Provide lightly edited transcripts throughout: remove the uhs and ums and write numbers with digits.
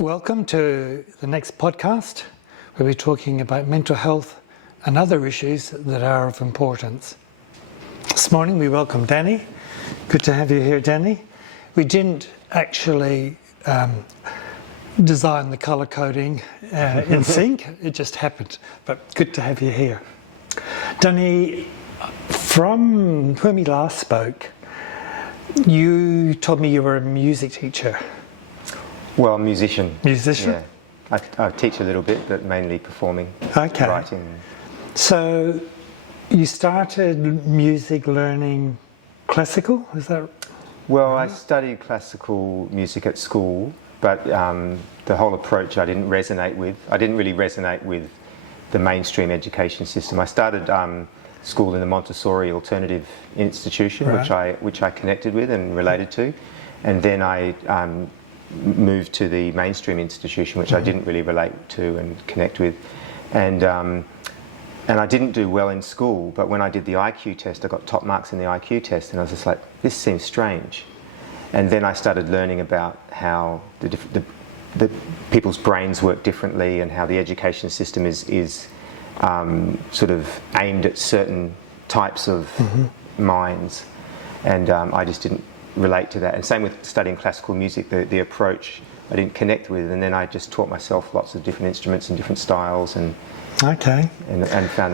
Welcome to the next podcast, where we're talking about mental health and other issues that are of importance. This morning we welcome Danny. Good to have you here, Danny. We didn't actually design the colour coding in sync, it just happened, but good to have you here. Danny, from when we last spoke, you told me you were a music teacher. Well, musician. Musician? Yeah. I teach a little bit, but mainly performing, Okay. writing. So you started music learning classical, is that? Well, I studied classical music at school, but the whole approach I didn't resonate with. I didn't really resonate with the mainstream education system. I started school in the Montessori Alternative Institution, Right. which I connected with and related to, and then I moved to the mainstream institution, which I didn't really relate to and connect with, and I didn't do well in school. But when I did the IQ test, I got top marks in the IQ test, and I was just like, this seems strange. And then I started learning about how the people's brains work differently, and how the education system is sort of aimed at certain types of minds, and I just didn't relate to that. And same with studying classical music, the approach I didn't connect with, and then I just taught myself lots of different instruments and different styles, and found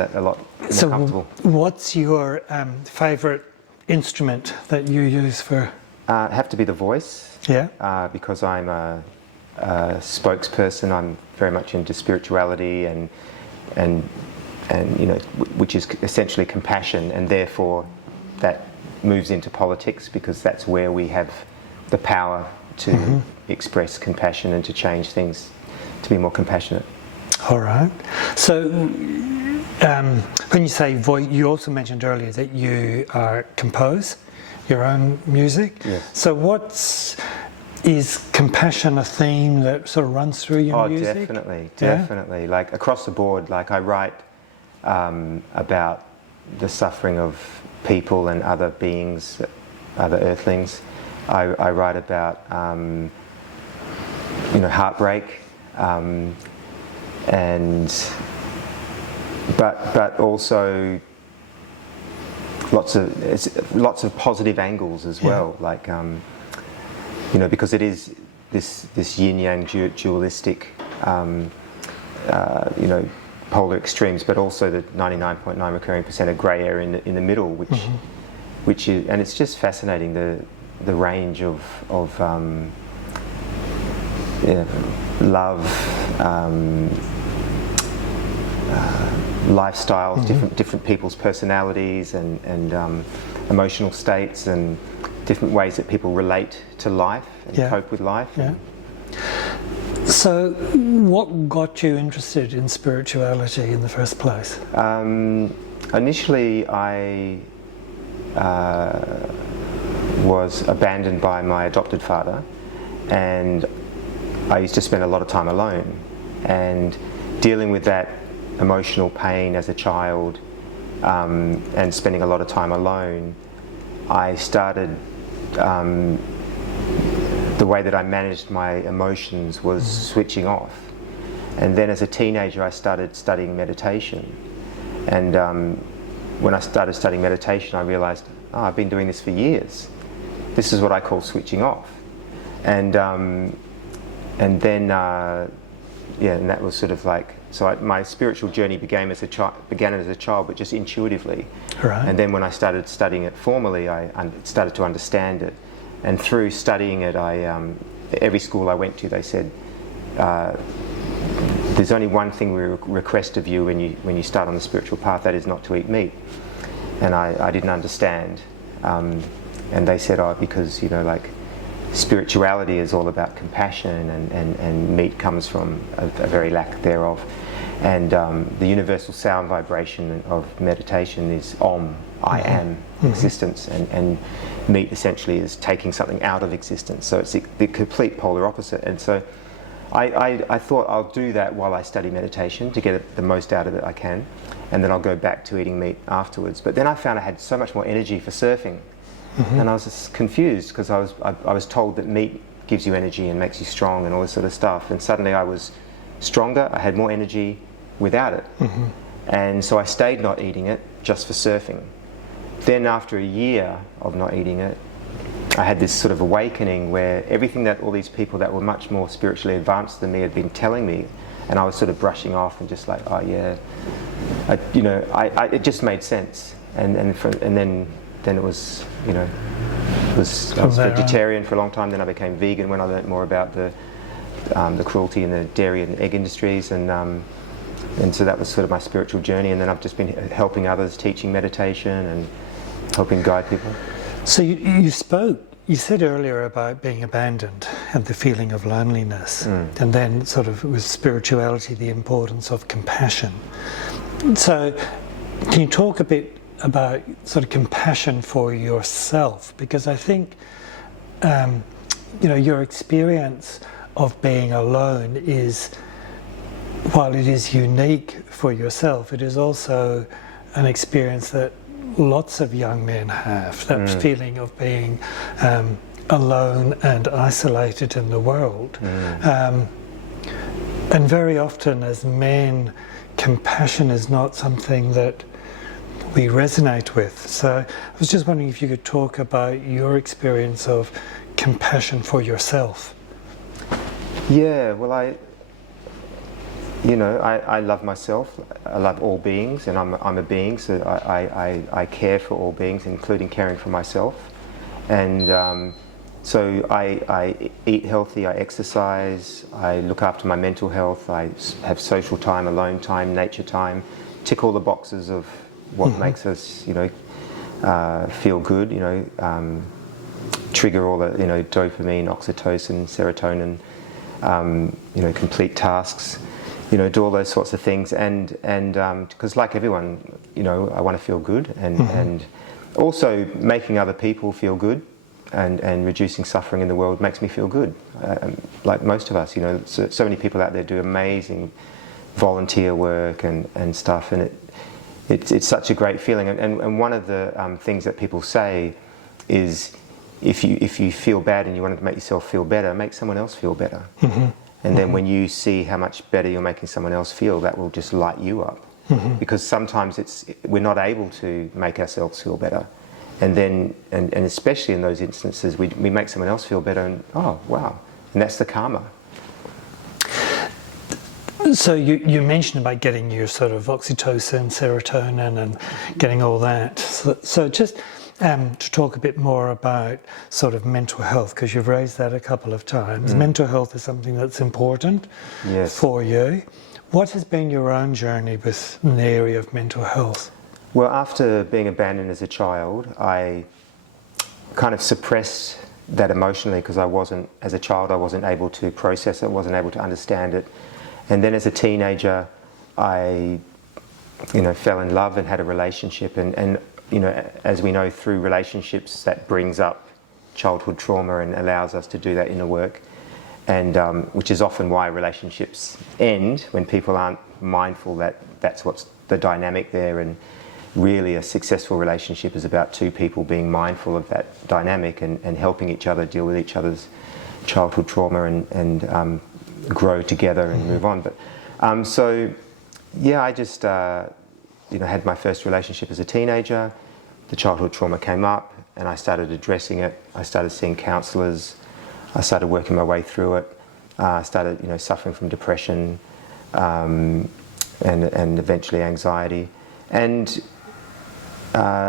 that a lot more comfortable. What's your favourite instrument that you use for? Have to be the voice. Yeah. Because I'm a spokesperson. I'm very much into spirituality and you know, which is essentially compassion, and therefore that moves into politics, because that's where we have the power to express compassion and to change things to be more compassionate. All right. So when you say voice, you also mentioned earlier that you compose your own music. Yes. So is compassion a theme that sort of runs through your music? Oh, definitely. Yeah? Like across the board, like I write about the suffering of people and other beings, other earthlings. I write about you know, heartbreak, but also lots of positive angles as well. Like you know, because it is this yin yang dualistic you know, polar extremes, but also the 99.9 recurring percent of grey area in the middle, which is, and it's just fascinating the range of love, lifestyles, different people's personalities, and emotional states, and different ways that people relate to life and cope with life. Yeah. So, what got you interested in spirituality in the first place? Initially, I was abandoned by my adopted father, and I used to spend a lot of time alone. And dealing with that emotional pain as a child, and spending a lot of time alone, I started the way that I managed my emotions was switching off. And then as a teenager I started studying meditation, and when I started studying meditation I realized, I've been doing this for years. This is what I call switching off. And then and that was sort of like, so my spiritual journey began as a child, but just intuitively. Right. And then when I started studying it formally, I started to understand it. And through studying it, every school I went to, they said, there's only one thing we request of you when you start on the spiritual path, that is not to eat meat. And I didn't understand. And they said, because, you know, like, spirituality is all about compassion, and meat comes from a very lack thereof. And the universal sound vibration of meditation is Om, I am, existence, and meat essentially is taking something out of existence. So it's the complete polar opposite. And so I thought I'll do that while I study meditation to get the most out of it I can, and then I'll go back to eating meat afterwards. But then I found I had so much more energy for surfing, and I was just confused, because I was told that meat gives you energy and makes you strong and all this sort of stuff. And suddenly I was stronger, I had more energy without it. And so I stayed not eating it just for surfing. Then after a year of not eating it, I had this sort of awakening where everything that all these people that were much more spiritually advanced than me had been telling me, and I was sort of brushing off and just like, oh yeah, it just made sense. And then it was, I was vegetarian for a long time. Then I became vegan when I learnt more about the cruelty in the dairy and egg industries, and so that was sort of my spiritual journey. And then I've just been helping others, teaching meditation and helping guide people. So you said earlier about being abandoned and the feeling of loneliness, and then sort of with spirituality, the importance of compassion. So can you talk a bit about sort of compassion for yourself? Because I think, your experience of being alone is, while it is unique for yourself, it is also an experience that lots of young men have, that feeling of being alone and isolated in the world. And very often as men, compassion is not something that we resonate with. So I was just wondering if you could talk about your experience of compassion for yourself. Yeah, well, I love myself. I love all beings, and I'm a being, so I care for all beings, including caring for myself. And so I eat healthy, I exercise, I look after my mental health, I have social time, alone time, nature time, tick all the boxes of what makes us, feel good, trigger all the, dopamine, oxytocin, serotonin, complete tasks. Do all those sorts of things, and because like everyone, I want to feel good, and also making other people feel good, and reducing suffering in the world makes me feel good. Like most of us, so many people out there do amazing volunteer work and stuff, and it's such a great feeling. And one of the things that people say is, if you feel bad and you want to make yourself feel better, make someone else feel better. And then when you see how much better you're making someone else feel, that will just light you up. Because sometimes we're not able to make ourselves feel better. And then, and especially in those instances, we make someone else feel better, and oh, wow. And that's the karma. So you mentioned about getting your sort of oxytocin, serotonin, and getting all that. So just to talk a bit more about sort of mental health, because you've raised that a couple of times. Mental health is something that's important for you. What has been your own journey with the area of mental health? Well, after being abandoned as a child, I kind of suppressed that emotionally, because as a child, I wasn't able to process it, wasn't able to understand it. And then as a teenager, I, fell in love and had a relationship, and as we know, through relationships, that brings up childhood trauma and allows us to do that inner work, and which is often why relationships end, when people aren't mindful that that's what's the dynamic there. And really a successful relationship is about two people being mindful of that dynamic and helping each other deal with each other's childhood trauma and grow together and move on. But I just had my first relationship as a teenager. The childhood trauma came up, and I started addressing it. I started seeing counsellors. I started working my way through it. I started, suffering from depression and eventually anxiety. And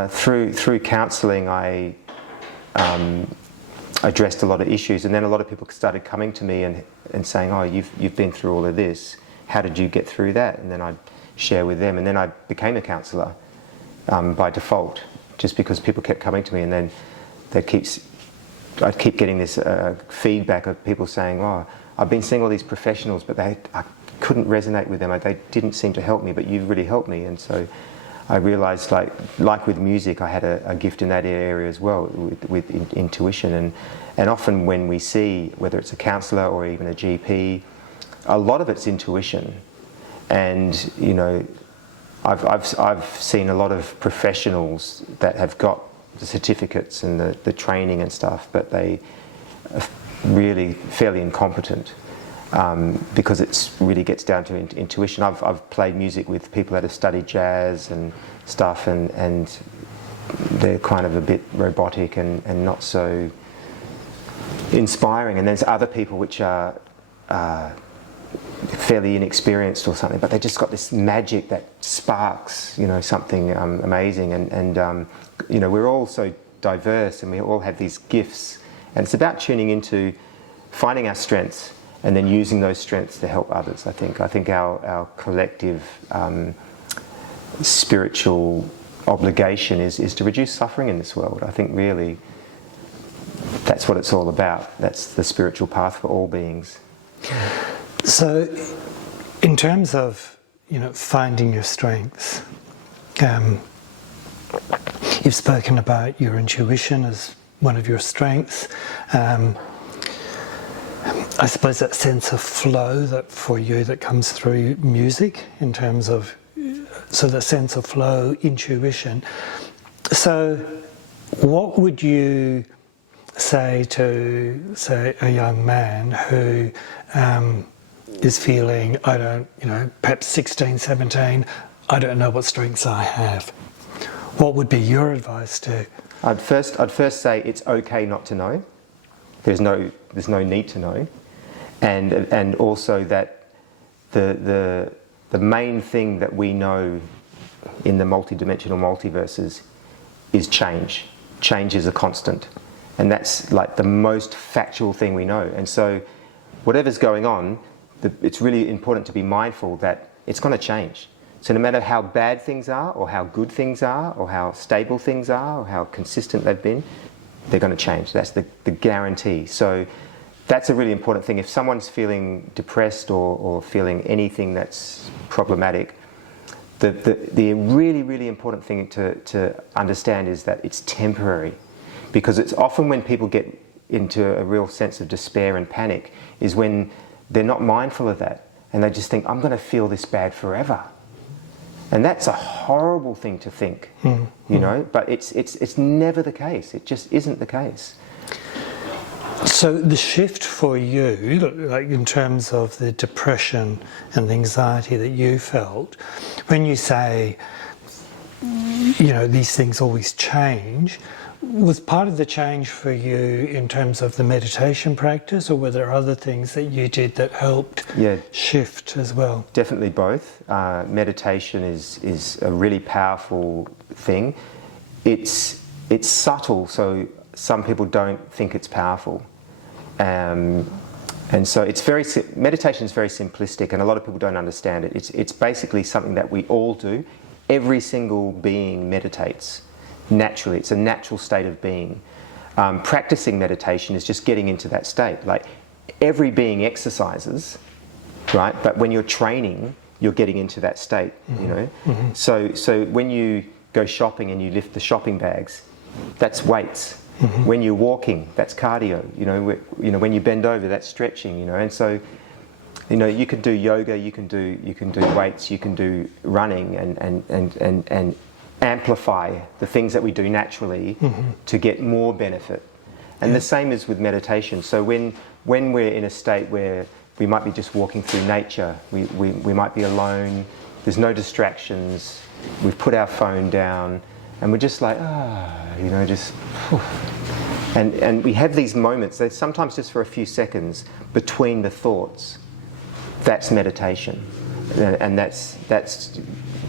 through counselling, I addressed a lot of issues, and then a lot of people started coming to me and saying, "Oh, you've been through all of this. How did you get through that?" And then I'd share with them, and then I became a counsellor by default, just because people kept coming to me, and then I'd keep getting this feedback of people saying, "Oh, I've been seeing all these professionals, but I couldn't resonate with them. They didn't seem to help me, but you've really helped me." And so I realised, like with music, I had a gift in that area as well, with intuition. And often when we see, whether it's a counsellor or even a GP, a lot of it's intuition. And I've seen a lot of professionals that have got the certificates and the training and stuff, but they really fairly incompetent, because it really gets down to intuition. I've played music with people that have studied jazz and stuff, and they're kind of a bit robotic and not so inspiring. And there's other people which are fairly inexperienced or something, but they just got this magic that sparks, something amazing. And we're all so diverse, and we all have these gifts, and it's about tuning into finding our strengths and then using those strengths to help others. I think our collective spiritual obligation is to reduce suffering in this world. I think really that's what it's all about. That's the spiritual path for all beings. So, in terms of finding your strengths, you've spoken about your intuition as one of your strengths. I suppose that sense of flow that for you that comes through music, in terms of the sense of flow, intuition. So, what would you say to a young man who is feeling, perhaps 16, 17, I don't know what strengths I have? What would be your advice to? I'd first say it's okay not to know. There's no need to know, and also that the main thing that we know in the multidimensional multiverses is change. Change is a constant, and that's like the most factual thing we know. And so, whatever's going on, it's really important to be mindful that it's going to change. So no matter how bad things are, or how good things are, or how stable things are, or how consistent they've been, they're going to change. That's the guarantee. So that's a really important thing. If someone's feeling depressed or feeling anything that's problematic, the really, really important thing to understand is that it's temporary. Because it's often when people get into a real sense of despair and panic is when they're not mindful of that, and they just think, I'm going to feel this bad forever. And that's a horrible thing to think, but it's never the case. It just isn't the case. So the shift for you, like in terms of the depression and the anxiety that you felt, when you say, these things always change, was part of the change for you in terms of the meditation practice, or were there other things that you did that helped shift as well? Definitely both. Meditation is a really powerful thing. It's subtle, so some people don't think it's powerful. And so meditation is very simplistic, and a lot of people don't understand it. It's basically something that we all do. Every single being meditates. Naturally, it's a natural state of being. Practicing meditation is just getting into that state. Like every being exercises, right? But when you're training, you're getting into that state. Mm-hmm. So when you go shopping and you lift the shopping bags, that's weights. Mm-hmm. When you're walking, that's cardio. When you bend over, that's stretching. And so, you can do yoga, you can do weights, you can do running, and amplify the things that we do naturally to get more benefit. And the same is with meditation. So when we're in a state where we might be just walking through nature, we might be alone, there's no distractions, we've put our phone down, and we're just like, just... And we have these moments, they're sometimes just for a few seconds, between the thoughts. That's meditation. And that's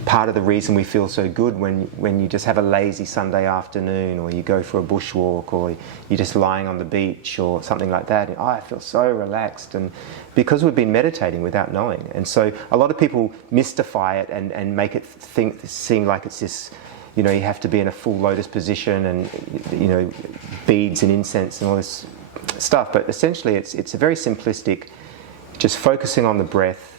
part of the reason we feel so good when you just have a lazy Sunday afternoon, or you go for a bushwalk, or you're just lying on the beach or something like that. I feel so relaxed, and because we've been meditating without knowing. And so a lot of people mystify it and make it seem like it's this, you have to be in a full lotus position and beads and incense and all this stuff. But essentially it's a very simplistic, just focusing on the breath,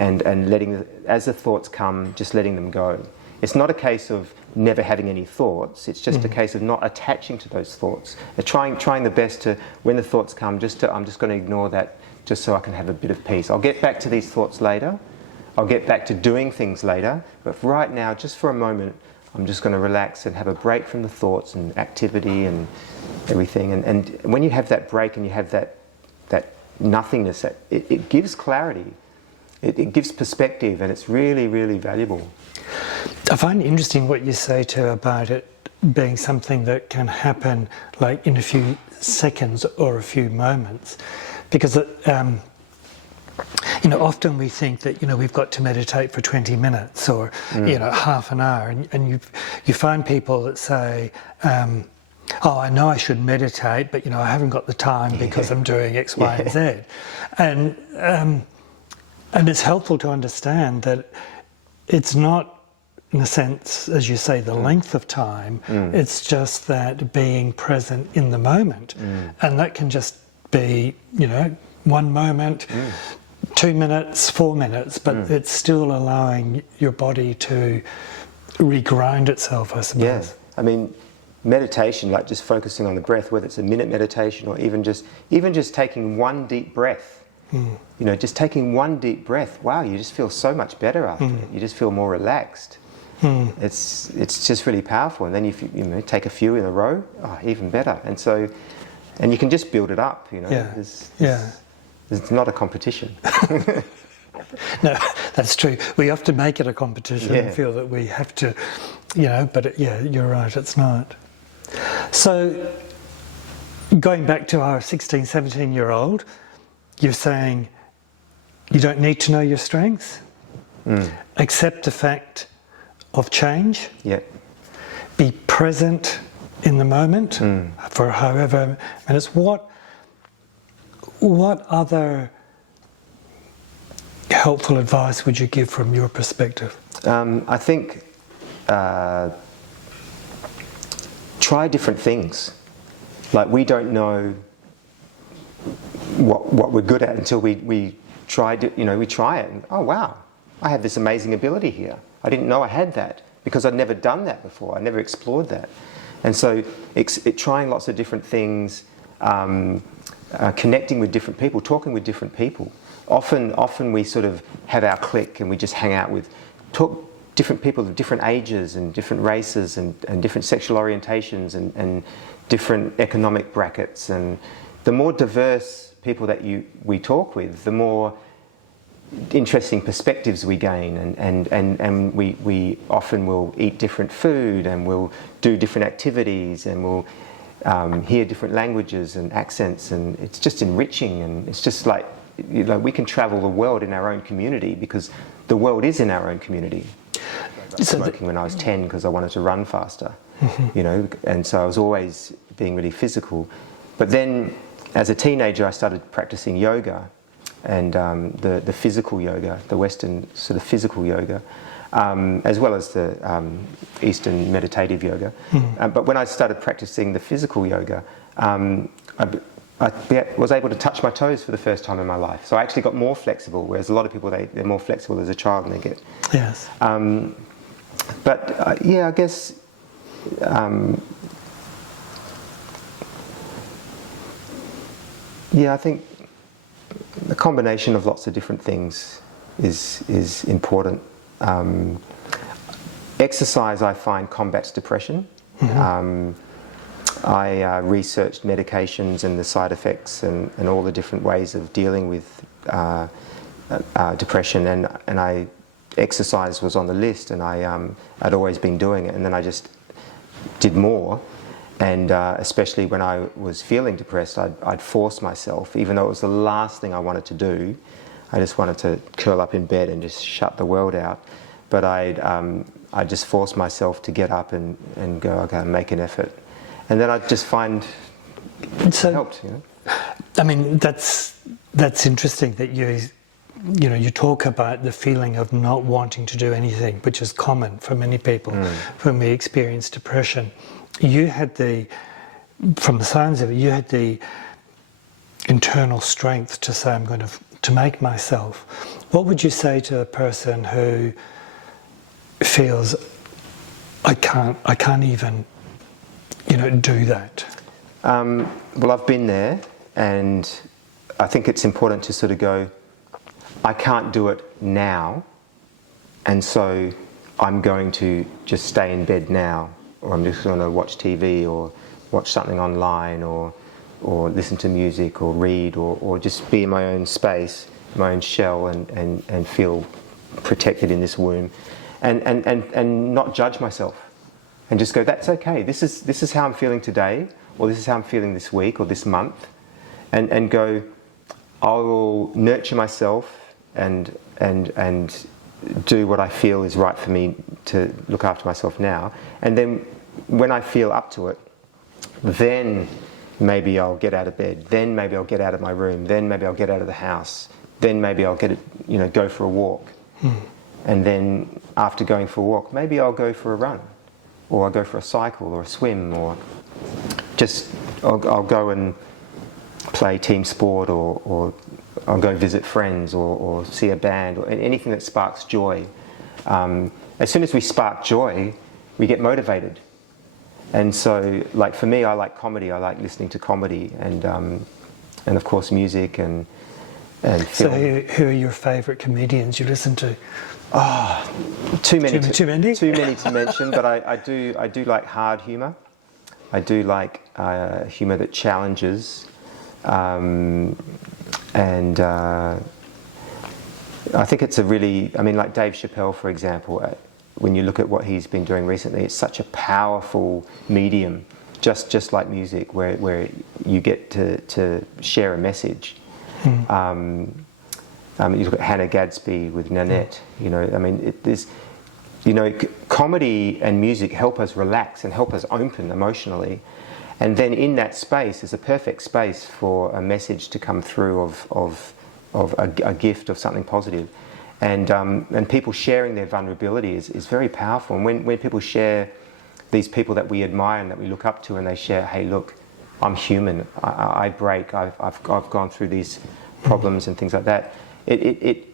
and letting, as the thoughts come, just letting them go. It's not a case of never having any thoughts, it's just a case of not attaching to those thoughts. Trying the best to, when the thoughts come, I'm just going to ignore that, just so I can have a bit of peace. I'll get back to these thoughts later, I'll get back to doing things later, but right now, just for a moment, I'm just going to relax and have a break from the thoughts and activity and everything. And when you have that break and you have that nothingness, it gives clarity. It gives perspective, and it's really, really valuable. I find it interesting what you say too about it being something that can happen like in a few seconds or a few moments, because often we think that we've got to meditate for 20 minutes or half an hour, and you find people that say, oh, I know I should meditate, but I haven't got the time because I'm doing X, Y, and Z. And it's helpful to understand that it's not, in a sense, as you say, the length of time. It's just that being present in the moment. And that can just be, 1 moment, 2 minutes, 4 minutes, but it's still allowing your body to reground itself, I suppose. Yeah, I mean, meditation, like just focusing on the breath, whether it's a minute meditation or even just taking one deep breath. Just taking one deep breath, wow, you just feel so much better after it. You just feel more relaxed. It's just really powerful. And then if you take a few in a row, even better. And you can just build it up. It's not a competition. No, that's true. We often make it a competition and feel that we have to, but you're right, it's not. So going back to our 16, 17-year-old, you're saying you don't need to know your strengths, accept the fact of change, be present in the moment for however minutes. What other helpful advice would you give from your perspective? I think try different things. Like, we don't know what we're good at until we try it. We try it and, oh wow, I have this amazing ability here. I didn't know I had that because I'd never done that before. I never explored that. And so trying lots of different things, connecting with different people, talking with different people. Often we sort of have our clique and we just hang out with different people of different ages and different races and different sexual orientations and different economic brackets. And the more diverse people that we talk with, the more interesting perspectives we gain, and we often will eat different food, and we'll do different activities, and we'll hear different languages and accents, and it's just enriching. And it's just like, we can travel the world in our own community because the world is in our own community. I started smoking when I was 10 because I wanted to run faster, and so I was always being really physical. But then as a teenager I started practicing yoga, and the physical yoga, the Western sort of physical yoga, as well as the Eastern meditative yoga. But when I started practicing the physical yoga, I was able to touch my toes for the first time in my life. So I actually got more flexible, whereas a lot of people, they're more flexible as a child than they get. Yes. I guess I think the combination of lots of different things is important. Exercise, I find, combats depression. I researched medications and the side effects and all the different ways of dealing with depression, and exercise was on the list, and I'd always been doing it, and then I just did more. And especially when I was feeling depressed, I'd force myself, even though it was the last thing I wanted to do. I just wanted to curl up in bed and just shut the world out. But I'd just force myself to get up and go, okay, make an effort. And then I'd just find it helped. I mean, that's interesting that you talk about the feeling of not wanting to do anything, which is common for many people when we experience depression. You had from the signs of it, you had the internal strength to say, I'm going to make myself. What would you say to a person who feels, I can't even, do that? Well, I've been there, and I think it's important to sort of go, I can't do it now, and so I'm going to just stay in bed now, or I'm just going to watch TV or watch something online or listen to music or read or just be in my own space, my own shell and feel protected in this womb and not judge myself and just go, that's okay, this is how I'm feeling today, or this is how I'm feeling this week or this month, and go, I will nurture myself and do what I feel is right for me to look after myself now, and then when I feel up to it, then maybe I'll get out of bed, then maybe I'll get out of my room, then maybe I'll get out of the house, then maybe I'll go for a walk. And then after going for a walk, maybe I'll go for a run, or I'll go for a cycle or a swim, or just I'll go and play team sport, or I'll go visit friends, or see a band, or anything that sparks joy. As soon as we spark joy, we get motivated. And so, like for me, I like comedy. I like listening to comedy, and of course music and film. So who are your favourite comedians you listen to? Too many Too many? to mention, but I do like hard humour. I do like humour that challenges, and I think it's a really, like Dave Chappelle, for example. When you look at what he's been doing recently, it's such a powerful medium, just like music, where you get to share a message. You look at Hannah Gadsby with Nanette. Comedy and music help us relax and help us open emotionally, and then in that space is a perfect space for a message to come through of a gift of something positive. And people sharing their vulnerability is very powerful. And when people share, these people that we admire and that we look up to, and they share, hey, look, I'm human, I break, I've gone through these problems and things like that, it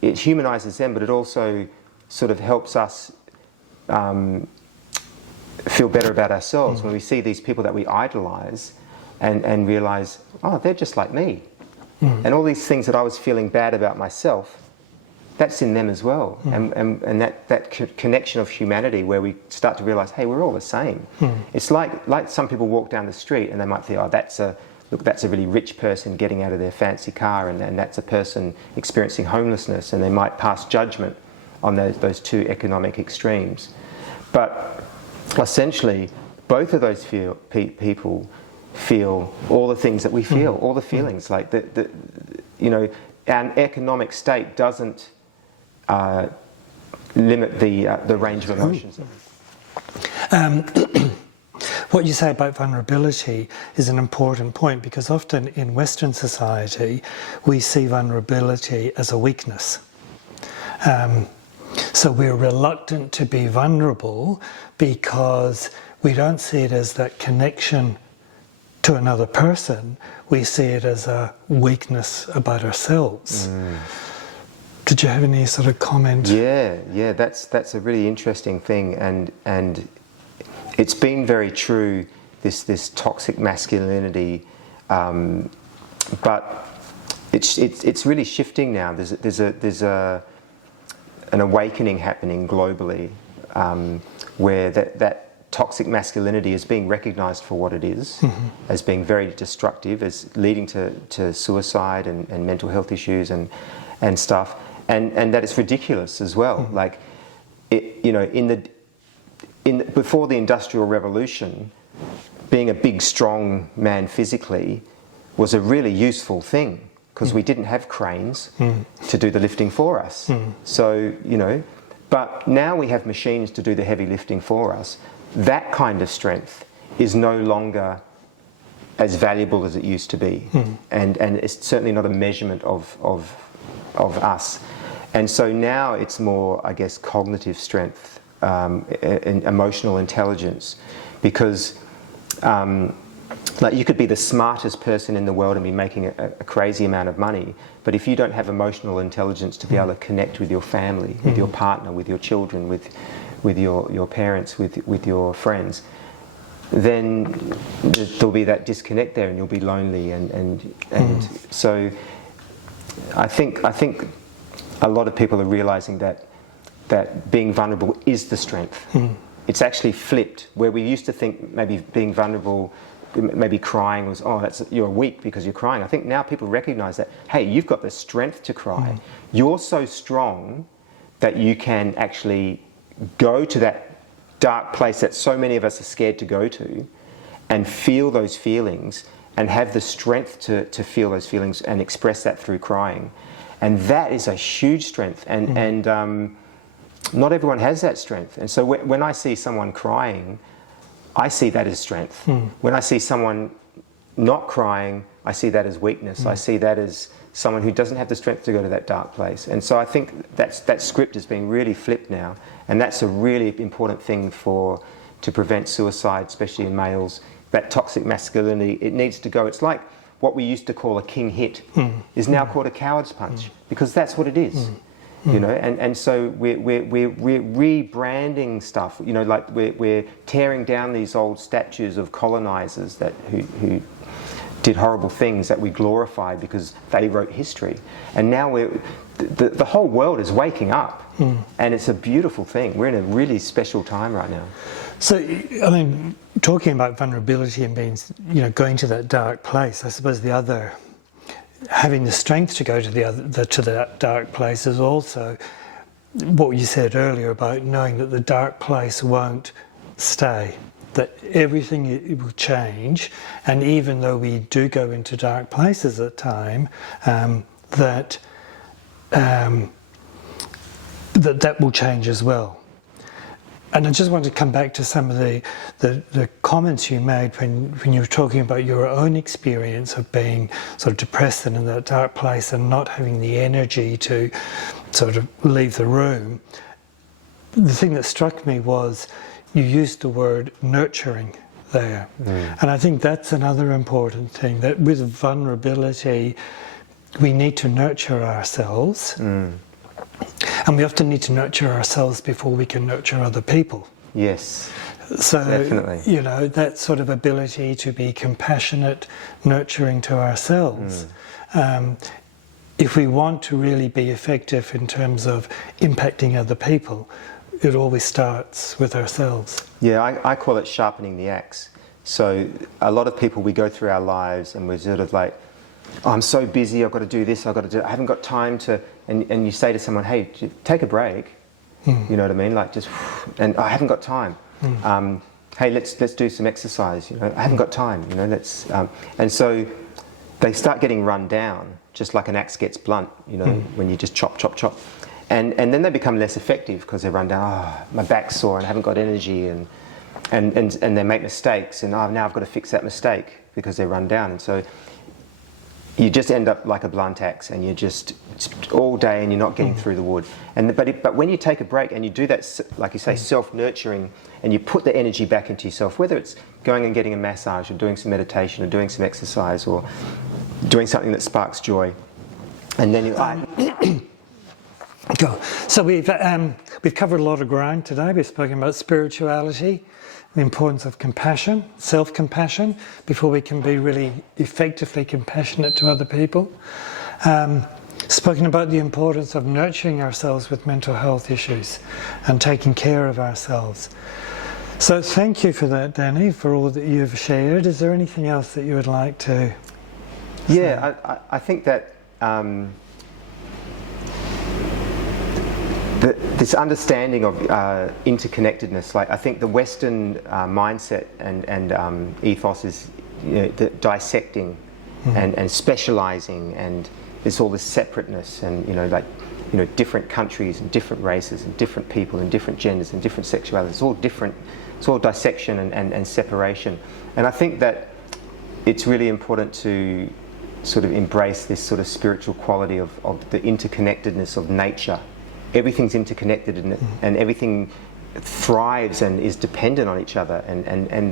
humanises them, but it also sort of helps us feel better about ourselves when we see these people that we idolise and realise, oh, they're just like me. And all these things that I was feeling bad about myself, that's in them as well. And that connection of humanity, where we start to realise, hey, we're all the same. It's like some people walk down the street and they might think, oh, that's a really rich person getting out of their fancy car, and that's a person experiencing homelessness, and they might pass judgment on those two economic extremes. But essentially, both of those people feel all the things that we feel, all the feelings. Like an economic state doesn't limit the range of emotions. What you say about vulnerability is an important point, because often in Western society we see vulnerability as a weakness. So we're reluctant to be vulnerable because we don't see it as that connection to another person. We see it as a weakness about ourselves. Did you have any sort of comment? Yeah, that's a really interesting thing, and it's been very true, this toxic masculinity, but it's really shifting now. There's an awakening happening globally, where that toxic masculinity is being recognised for what it is, as being very destructive, as leading to suicide and mental health issues and stuff, and that it's ridiculous as well. Like, before the Industrial Revolution, being a big, strong man physically was a really useful thing, because we didn't have cranes to do the lifting for us. So, but now we have machines to do the heavy lifting for us. That kind of strength is no longer as valuable as it used to be, and it's certainly not a measurement of us. And so now it's more, I guess, cognitive strength, and emotional intelligence, because like, you could be the smartest person in the world and be making a crazy amount of money, but if you don't have emotional intelligence to be able to connect with your family, with your partner, with your children, with your parents, with your friends, then there'll be that disconnect there, and you'll be lonely, and so I think a lot of people are realizing that that being vulnerable is the strength. It's actually flipped, where we used to think maybe being vulnerable, maybe crying was, oh, you're weak because you're crying. I think now people recognize that, hey, you've got the strength to cry. You're so strong that you can actually go to that dark place that so many of us are scared to go to and feel those feelings and have the strength to feel those feelings and express that through crying. And that is a huge strength. And not everyone has that strength. And so when I see someone crying, I see that as strength. When I see someone not crying, I see that as weakness. I see that as someone who doesn't have the strength to go to that dark place. And so I think that script is being really flipped now. And that's a really important thing to prevent suicide, especially in males. That toxic masculinity, it needs to go. It's like what we used to call a king hit is now called a coward's punch, because that's what it is. You know, and so we're rebranding stuff. You know, like we're tearing down these old statues of colonizers who did horrible things that we glorify because they wrote history. And now the whole world is waking up, and it's a beautiful thing. We're in a really special time right now. So, I mean, talking about vulnerability and being, you know, going to that dark place, I suppose the other, having the strength to go to that dark place is also what you said earlier about knowing that the dark place won't stay, that everything will change, and even though we do go into dark places at time, that will change as well. And I just want to come back to some of the comments you made when you were talking about your own experience of being sort of depressed and in that dark place and not having the energy to sort of leave the room. The thing that struck me was you used the word nurturing there. And I think that's another important thing, that with vulnerability, we need to nurture ourselves. And we often need to nurture ourselves before we can nurture other people. Yes, so, definitely. You know, that sort of ability to be compassionate, nurturing to ourselves. If we want to really be effective in terms of impacting other people, it always starts with ourselves. Yeah, I call it sharpening the axe. So a lot of people, we go through our lives and we're sort of like, oh, I'm so busy, I've got to do this, I haven't got time to, and you say to someone, hey, take a break, you know what I mean, like just, and I haven't got time. Hey, let's do some exercise, you know, I haven't got time, you know, let's, and so they start getting run down, just like an axe gets blunt, you know, when you just chop, chop, chop. And then they become less effective because they run down, oh, my back's sore and I haven't got energy, and they make mistakes, and oh, now I've got to fix that mistake because they run down. And so you just end up like a blunt axe, and you're just all day and you're not getting through the wood. But when you take a break and you do that, like you say, self-nurturing, and you put the energy back into yourself, whether it's going and getting a massage or doing some meditation or doing some exercise or doing something that sparks joy, and then you... Go. So we've covered a lot of ground today. We've spoken about spirituality, the importance of compassion, self-compassion, before we can be really effectively compassionate to other people. Spoken about the importance of nurturing ourselves with mental health issues and taking care of ourselves. So thank you for that, Danny, for all that you've shared. Is there anything else that you would like to say? Yeah, I think that this understanding of interconnectedness, like I think the Western mindset and ethos is, you know, dissecting and specializing, and there's all this separateness, and different countries and different races and different people and different genders and different sexualities. It's all different. It's all dissection and separation. And I think that it's really important to sort of embrace this sort of spiritual quality of the interconnectedness of nature. Everything's interconnected, and everything thrives and is dependent on each other, and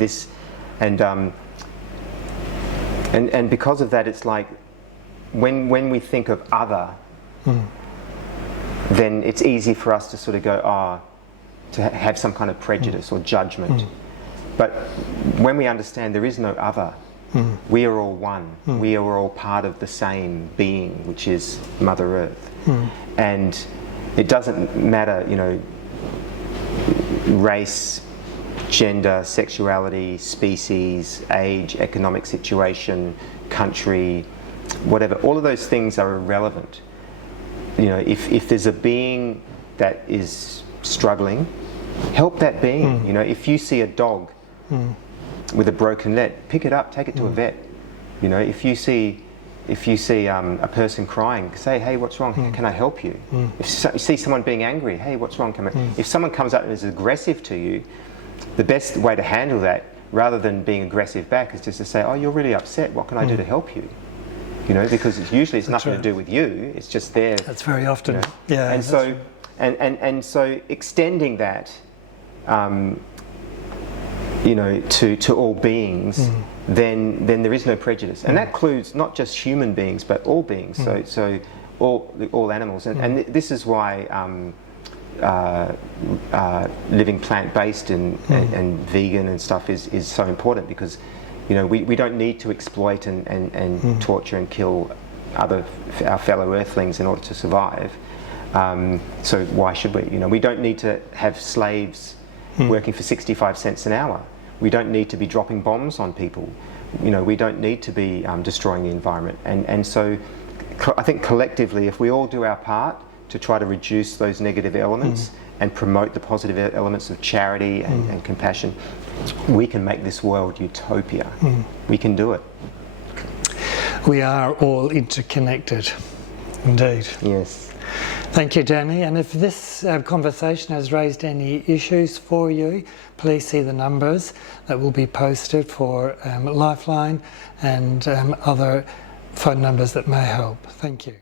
because of that, it's like when we think of other, then it's easy for us to sort of go, to have some kind of prejudice or judgment. But when we understand there is no other, we are all one. We are all part of the same being, which is Mother Earth. And it doesn't matter, you know, race, gender, sexuality, species, age, economic situation, country, whatever. All of those things are irrelevant. You know, if there's a being that is struggling, help that being. You know, if you see a dog with a broken leg, pick it up, take it to a vet. You know, if you see a person crying, say, hey, what's wrong? Can I help you? If you see someone being angry, hey, what's wrong? If someone comes up and is aggressive to you, the best way to handle that, rather than being aggressive back, is just to say, oh, you're really upset. What can I do to help you? You know, because usually it's nothing to do with you. It's just there. That's very often, you know. yeah. And so, and so extending that, you know, to all beings, then there is no prejudice, and that includes not just human beings but all beings. So all animals, and this is why living plant-based and vegan and stuff is so important, because you know we don't need to exploit and torture and kill our fellow earthlings in order to survive. So why should we? You know, we don't need to have slaves working for 65 cents an hour. We don't need to be dropping bombs on people. You know, we don't need to be destroying the environment. And so I think collectively, if we all do our part to try to reduce those negative elements and promote the positive elements of charity and compassion, we can make this world utopia. We can do it. We are all interconnected, indeed. Yes. Thank you, Danny. And if this conversation has raised any issues for you, please see the numbers that will be posted for Lifeline and other phone numbers that may help. Thank you.